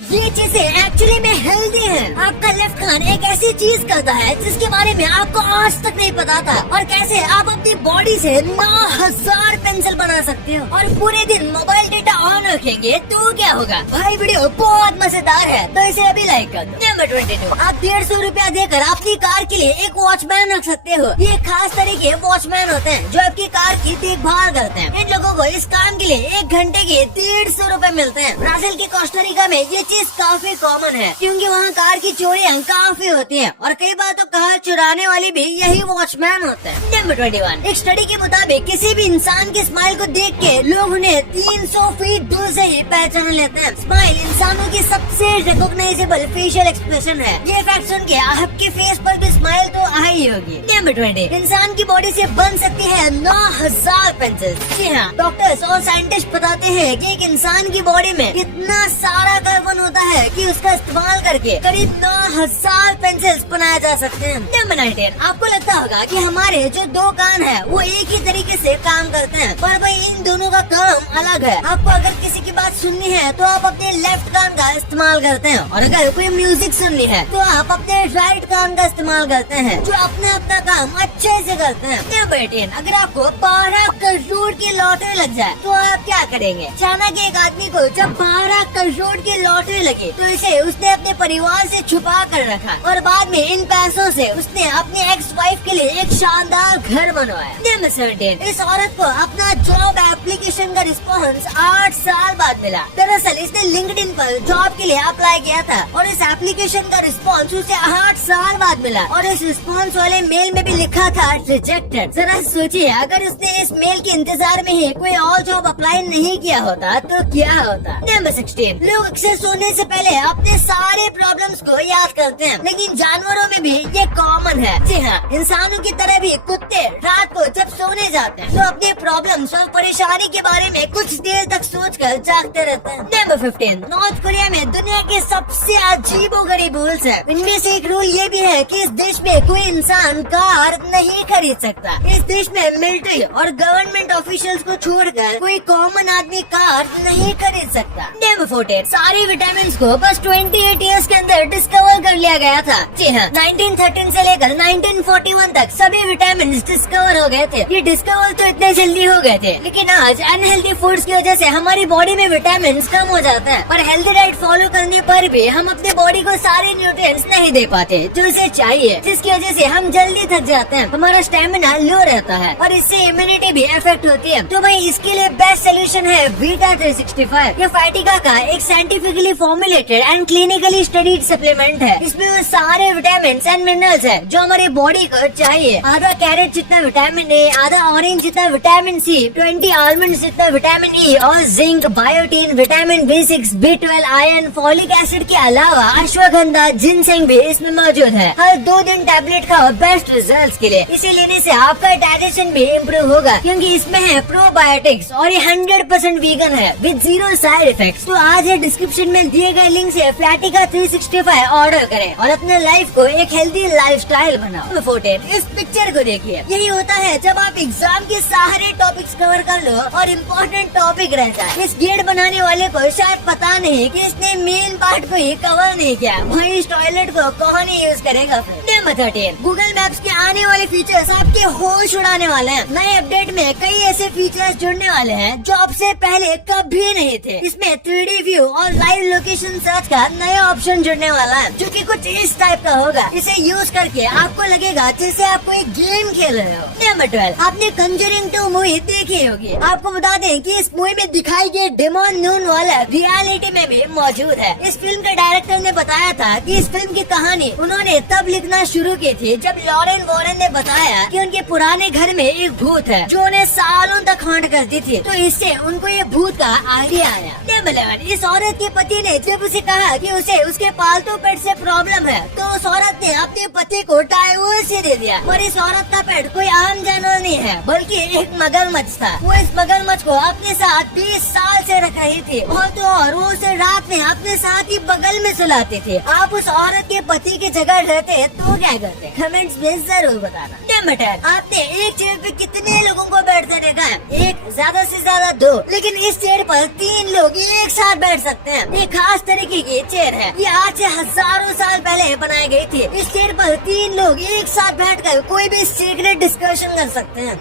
ये चीजें एक्चुअली में हेल्दी है। आपका लेफ्ट कान एक ऐसी चीज करता है जिसके बारे में आपको आज तक नहीं पता था, और कैसे आप अपनी बॉडी से 9000 पेंसिल बना सकते हो। और पूरे दिन मोबाइल डेटा ऑन रखेंगे तो क्या होगा भाई, वीडियो बहुत मजेदार है तो इसे अभी लाइक कर दो। नंबर 22, आप 150 रुपया देकर अपनी कार के लिए एक वॉचमैन रख सकते हो। ये खास तरह के वॉचमैन होते हैं जो आपकी कार की देखभाल करते हैं। इन लोगों को इस काम के लिए 1 घंटे के 150 रुपए मिलते हैं। ब्राजील के कोस्टारिका में ये चीज काफी कॉमन है क्योंकि वहाँ कार की चोरियां काफी होती हैं, और कई बार तो कार चुराने वाले भी यही वॉचमैन होते हैं। नंबर 21, एक स्टडी के मुताबिक किसी भी इंसान की स्माइल को देख के लोग उन्हें 300 फीट दूर से ही पहचान लेते हैं। स्माइल इंसानों की सबसे रिकॉग्नाइजेबल फेशियल एक्सप्रेशन है। ये फैक्ट सुन के आपके फेस पर भी स्माइल तो आ ही होगी। नंबर 20, इंसान की बॉडी से बन सकती है 9000 पेंसिल। जी हाँ, डॉक्टर्स और साइंटिस्ट बताते हैं कि एक इंसान की बॉडी में इतना सारा कार्बन होता है कि उसका इस्तेमाल करके करीब 9000 पेंसिल्स बनाए जा सकते हैं। नंबर 19, आपको लगता होगा कि हमारे जो 2 कान है वो एक ही तरीके से काम करते हैं, पर भाई इन दोनों का काम अलग है। आपको अगर किसी की बात सुननी है तो आप अपने लेफ्ट कान का इस्तेमाल करते हैं, और अगर कोई म्यूजिक सुननी है तो आप अपने राइट कान का इस्तेमाल करते हैं, जो अपना अपना काम अच्छे से करते हैं। नंबर 18, अगर आपको 12 करोड़ की लॉटरी लग जाए तो आप क्या करेंगे। अचानक एक आदमी को जब 12 करोड़ की लॉटरी लगी तो इसे उसने अपने परिवार से छुपा कर रखा, और बाद में इन पैसों से उसने अपनी एक्स वाइफ के लिए एक शानदार घर बनवाया। नंबर 17, इस औरत को अपना जॉब एप्लीकेशन का रिस्पॉन्स 8 साल बाद मिला। दरअसल इसने लिंक्डइन पर जॉब के लिए अप्लाई किया था, और इस एप्लीकेशन का रिस्पॉन्स उसे 8 साल बाद मिला, और इस रिस्पॉन्स वाले मेल में भी लिखा था रिजेक्टेड। जरा सोचिए, अगर उसने इस मेल के इंतजार में ही कोई और जॉब अप्लाई नहीं किया होता तो क्या होता। नंबर 16, लोग अक्सर सोने से पहले अपने सारे प्रॉब्लम्स को याद करते हैं, लेकिन जानवरों में भी ये कॉमन है। जी हाँ, इंसानों की तरह भी कुत्ते रात को जब सोने जाते हैं तो अपने प्रॉब्लम्स और परेशानी के बारे में कुछ देर तक सोचकर जागते रहते हैं। नंबर 15, नॉर्थ कोरिया में दुनिया के सबसे अजीबोगरीब रूल्स है। इनमें से एक रूल ये भी है कि इस देश में कोई इंसान कार नहीं खरीद सकता। इस देश में मिलिट्री और गवर्नमेंट ऑफिशियल्स को छोड़कर कोई कॉमन आदमी कार नहीं खरीद सकता। नंबर 14, सारे विटामिन को बस 28 ईयर्स के अंदर डिस्कवर कर लिया गया था। जी हाँ, 1913 से लेकर 1941 तक सभी विटामिन डिस्कवर हो गए थे। ये डिस्कवर तो इतने जल्दी हो गए थे, लेकिन आज अनहेल्दी फूड्स की वजह से हमारी बॉडी में विटामिन कम हो जाता है, और हेल्दी डाइट फॉलो करने पर भी हम अपने बॉडी को सारे न्यूट्रिएंट्स नहीं दे पाते जो इसे चाहिए, जिसकी वजह से हम जल्दी थक जाते हैं, हमारा स्टेमिना लो रहता है, और इससे इम्यूनिटी भी इफेक्ट होती है। तो भाई इसके लिए बेस्ट सोल्यूशन है वीटा 365। ये फैटिका का एक scientifically formulated and clinically studied supplement है। इसमें वो सारे विटामिन एंड मिनरल्स है जो हमारी बॉडी को चाहिए। आधा कैरेट जितना विटामिन ए, आधा ऑरेंज जितना विटामिन सी, 20 आलमंड जितना विटामिन ई, और zinc, biotin, vitamin B6, B12, iron, folic acid के अलावा अश्वगंधा, जिनसेंग भी इसमें मौजूद है। हर 2 दिन टैबलेट खाओ बेस्ट रिजल्ट्स के लिए। इसे लेने से आपका डाइजेशन भी इम्प्रूव होगा, क्योंकि इसमें है प्रोबायोटिक्स, और ये 100% वीगन है विद 0 साइड इफेक्ट्स। तो आज ये डिस्क्रिप्शन में दिए गए लिंक से फैटिका 365 ऑर्डर करें और अपने लाइफ को एक हेल्दी लाइफस्टाइल बनाओ। 14, इस पिक्चर को देखिए। यही होता है जब आप एग्जाम के सारे टॉपिक्स कवर कर लो और इम्पोर्टेंट टॉपिक रहता है। इस गेट बनाने वाले को शायद पता नहीं कि इसने मेन पार्ट को ही कवर नहीं किया। भाई इस टॉयलेट को कौन ही यूज करेगा। नंबर 13, गूगल मैप्स के आने वाले फीचर्स आपके होश उड़ाने वाले हैं। नए अपडेट में कई ऐसे फीचर्स जुड़ने वाले हैं जो आपसे पहले कभी नहीं थे। इसमें 3D व्यू और लाइव लोकेशन सर्च का नया ऑप्शन जुड़ने वाला है, जो कि कुछ इस टाइप का होगा। इसे यूज करके आपको लगेगा जैसे आप कोई गेम खेल रहे हो। नंबर 12, आपने कंजरिंग 2 मूवी देखी होगी। आपको बता दें कि इस मूवी में दिखाई गई डेमन नून वाला रियलिटी में भी मौजूद है। इस फिल्म के डायरेक्टर ने बताया था कि इस फिल्म की कहानी उन्होंने तब लिखना शुरू की थी जब लॉरेन वॉरेन ने बताया कि उनके पुराने घर में एक भूत है जो उन्हें सालों तक हॉन्ट करती थी। तो इससे उनको ये भूत का आइडिया आया। नंबर 11, इस औरत के पति ने जब उसे कहा कि उसे उसके पालतू पेट से प्रॉब्लम है तो उस औरत ने अपने पति को डाइवोर्स दे दिया। और इस औरत का पेट कोई आम जानवर नहीं है बल्कि एक मगरमच्छ था। वो इस मगरमच्छ को अपने साथ 20 साल से रख रही थी और तो और वो उसे रात में अपने साथ ही बगल में सुलाते थे। आप उस औरत के पति की जगह रहते तो क्या करते? कमेंट्स में जरूर बताना। नंबर आपने एक चेयर पे कितने लोगों को बैठते देखा है? एक, ज्यादा से ज्यादा 2, लेकिन इस चेयर पर 3 लोग एक साथ बैठ सकते हैं। ये खास तरीके की चेयर है, ये आज से हजारों साल पहले बनाई गई थी। इस चेयर पर 3 लोग एक साथ बैठकर कोई भी सीक्रेट डिस्कशन कर सकते हैं।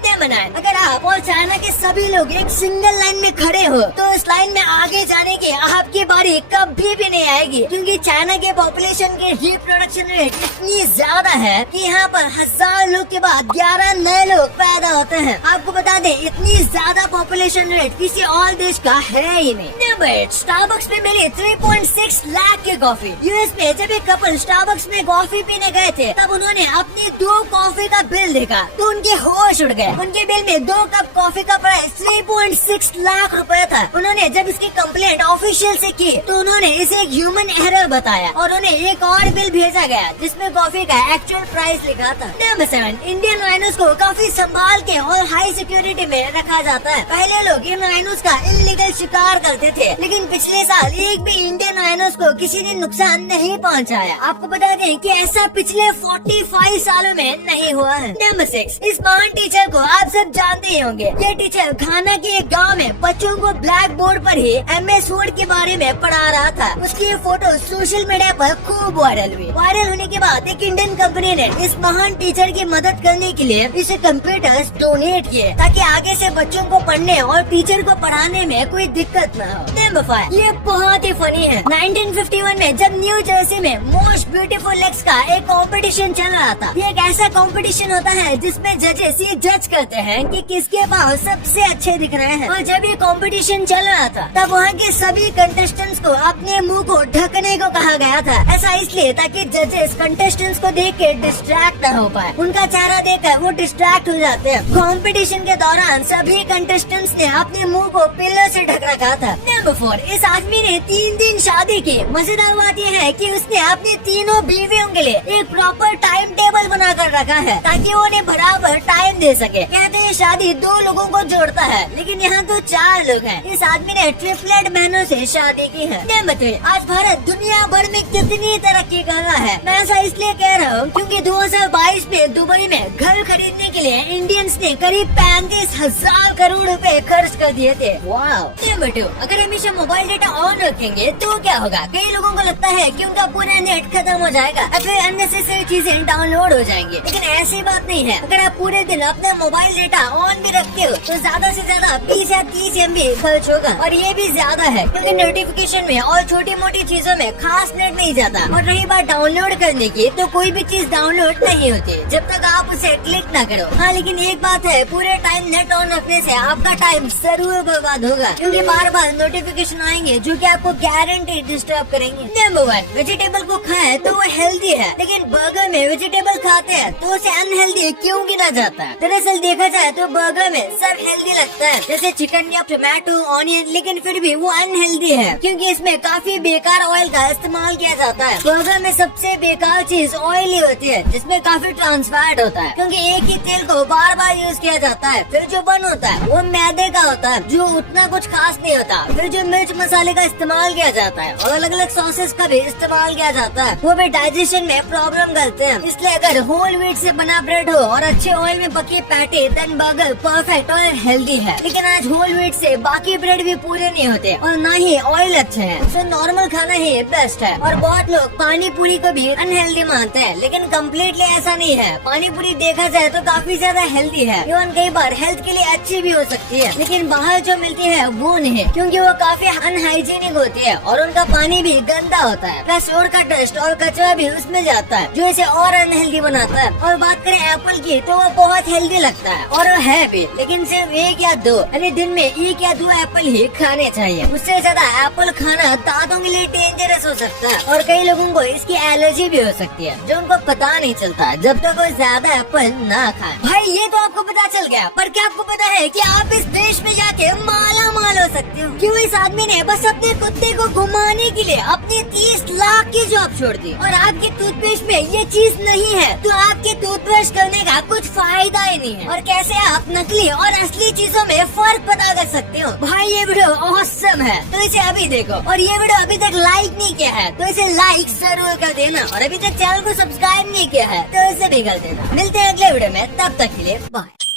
अगर आप और चाइना के सभी लोग एक सिंगल लाइन में खड़े हो तो इस लाइन में आगे जाने की आपकी बारी कभी भी नहीं आएगी, क्योंकि चाइना के पॉपुलेशन के रिप्रोडक्शन रेट इतनी ज्यादा है कि यहाँ पर 1000 लोग के बाद 11 नए लोग पैदा होते हैं। आपको बता दें, इतनी ज्यादा पॉपुलेशन रेट किसी और देश का है ही नहीं। स्टारबक्स में मिली 3.6 लाख की कॉफी। यूएस में जब एक कपल स्टारबक्स में कॉफी पीने गए थे तब उन्होंने अपनी 2 कॉफी का बिल देखा तो उनके होश उड़ गए। उनके बिल में 2 कप कॉफी का प्राइस 3.6 लाख रुपए था। उन्होंने जब इसकी कंप्लेंट ऑफिशियल से की तो उन्होंने इसे एक ह्यूमन एरर बताया और उन्हें एक और बिल भेजा गया जिसमें कॉफी का एक्चुअल प्राइस लिखा था। नंबर 7, इंडियन राइनोस को काफी संभाल के और हाई सिक्योरिटी में रखा जाता है। पहले लोग इन राइनोस का इलीगल शिकार करते थे, लेकिन पिछले साल एक भी इंडियन राइनोस को किसी ने नुकसान नहीं पहुंचाया। आपको बता दें कि ऐसा पिछले 45 सालों में नहीं हुआ है। नंबर 6, इस महान टीचर को आप सब जानते ही होंगे। ये टीचर घाना के एक गाँव में बच्चों को ब्लैक बोर्ड पर ही MS वर्ड के बारे में पढ़ा रहा था। उसकी फोटो सोशल मीडिया पर खूब वायरल हुई। वायरल होने के बाद एक इंडियन कंपनी ने इस महान टीचर की मदद करने के लिए इसे कंप्यूटर्स डोनेट किए ताकि आगे से बच्चों को पढ़ने और टीचर को पढ़ाने में कोई दिक्कत न हो। नंबर 5, ये बहुत ही फनी है। 1951 में जब न्यू जर्सी में मोस्ट ब्यूटीफुल लेग्स का एक कंपटीशन चल रहा था। ये एक ऐसा कंपटीशन होता है जिसमें जजेस ये जज करते हैं कि किसके पाँव सबसे अच्छे दिख रहे हैं। और जब ये कंपटीशन चल रहा था तब वहाँ के सभी कंटेस्टेंट्स को अपने मुंह को ढकने को कहा गया था। ऐसा इसलिए ताकि जजेस कंटेस्टेंट्स को देख के डिस्ट्रैक्ट न हो पाए। उनका चेहरा देखकर वो डिस्ट्रैक्ट हो जाते हैं। कंपटीशन के दौरान सभी कंटेस्टेंट्स ने अपने मुंह को पिल्लों से ढक रखा था। नंबर 4, इस आदमी ने 3 दिन शादी की। मजेदार बात ये है कि उसने अपनी तीनों बीवियों के लिए एक प्रॉपर टाइम टेबल बना कर रखा है ताकि वो उन्हें बराबर टाइम दे सके। कहते हैं शादी 2 लोगों को जोड़ता है, लेकिन यहाँ तो 4 लोग हैं। इस आदमी ने ट्रिपलेट बहनों से शादी की है। नंबर 3, आज भारत दुनिया भर में कितनी तरक्की कर रहा है। मैं ऐसा इसलिए कह रहा हूँ क्योंकि 2022 में दुबई में घर खरीदने के लिए इंडियंस ने करीब 35,000 करोड़ रुपए खर्च कर दिए थे। वाव। नंबर 2, अगर हमेशा मोबाइल डेटा ऑन रखेंगे तो क्या होगा? कई लोगों को लगता है कि उनका पूरा नेट खत्म हो जाएगा और फिर अननेसेसरी चीजें डाउनलोड हो जाएंगी, लेकिन ऐसी बात नहीं है। अगर आप पूरे दिन अपना मोबाइल डेटा ऑन भी रखते हो तो ज्यादा से ज्यादा 20 या 30 MB खर्च होगा, और ये भी ज्यादा है क्योंकि नोटिफिकेशन में और छोटी मोटी चीजों में खास नेट नहीं जाता। और रही बात डाउनलोड करने की, तो कोई भी चीज डाउनलोड नहीं होती जब तक आप उसे क्लिक ना करो। हाँ, लेकिन एक बात है, पूरे टाइम नेट ऑन रखने से आपका टाइम जरूर बर्बाद होगा क्योंकि बार बार नोटिफिकेशन आएंगे जो कि आपको गारंटी डिस्टर्ब करेंगे। नंबर 1, वेजिटेबल को खाए तो वो हेल्दी है, लेकिन बर्गर में वेजिटेबल खाते हैं तो उसे अनहेल्दी क्यों गिना जाता है? दरअसल देखा जाए तो बर्गर में सब हेल्दी लगता है, जैसे चिकन या टोमेटो, ऑनियन, लेकिन फिर भी वो अनहेल्दी है क्योंकि इसमें काफी बेकार ऑयल का इस्तेमाल किया जाता है। बर्गर में सबसे बेकार चीज ऑयल ही होती है जिसमें काफी ट्रांसफैट होता है क्योंकि एक ही तेल को बार बार यूज किया जाता है। फिर जो बन होता है वो मैदे का होता है जो उतना कुछ खास नहीं होता। फिर जो मिर्च मसाले का इस्तेमाल किया जाता है और अलग अलग सॉसेस का भी इस्तेमाल किया जाता है वो भी डाइजेशन में प्रॉब्लम करते हैं। इसलिए अगर होल व्हीट से बना ब्रेड हो और अच्छे ऑयल में पकी पैटी, देन बर्गर परफेक्ट और हेल्दी है। लेकिन आज होल व्हीट से बाकी ब्रेड भी पूरे नहीं होते और न ही ऑयल अच्छे हैं, तो नॉर्मल खाना ही बेस्ट है। और बहुत लोग पानी पूरी को भी अनहेल्दी मानते हैं, लेकिन कम्प्लीटली ऐसा नहीं है। पानी पूरी देखा जाए तो काफी ज्यादा हेल्दी है, इवन कई बार हेल्थ के लिए अच्छी भी हो सकती है, लेकिन बाहर जो मिलती है वो नहीं, क्योंकि वो काफी अनहाइजीनिक होती है और उनका पानी भी गंदा होता है, प्लस रोड का डस्ट और कचरा भी उसमें जाता है जो इसे और अनहेल्दी बनाता है। और बात करें एप्पल की तो वो बहुत हेल्दी लगता है और वो है भी, लेकिन सिर्फ 1 या 2 यानी दिन में 1 या 2 एप्पल ही खाने चाहिए। उससे ज्यादा एप्पल खाना दांतों के लिए डेंजरस हो सकता है और कई लोगों को इसकी एलर्जी भी हो सकती है जो उनको पता नहीं चलता जब तक वो ज्यादा एप्पल ना खाए। भाई ये तो आपको पता चल गया, पर क्या आपको पता है कि आप इस देश में जाके माला माल हो सकते हो? क्यों? इस आदमी ने बस अपने कुत्ते को घुमाने के लिए अपनी 30 लाख की जॉब छोड़ दी और आपके टूथपेस्ट में ये चीज नहीं है तो आपके टूथब्रश करने का कुछ फायदा ही नहीं है। और कैसे आप नकली और असली चीजों में फर्क पता कर सकते हो। भाई ये वीडियो ऑसम है तो इसे अभी देखो, और ये वीडियो अभी तक लाइक नहीं किया है तो इसे लाइक जरूर कर देना, और अभी तक चैनल को सब्सक्राइब नहीं किया है तो इसे भी कर देना। मिलते हैं अगले वीडियो में, तब तक के लिए बाय।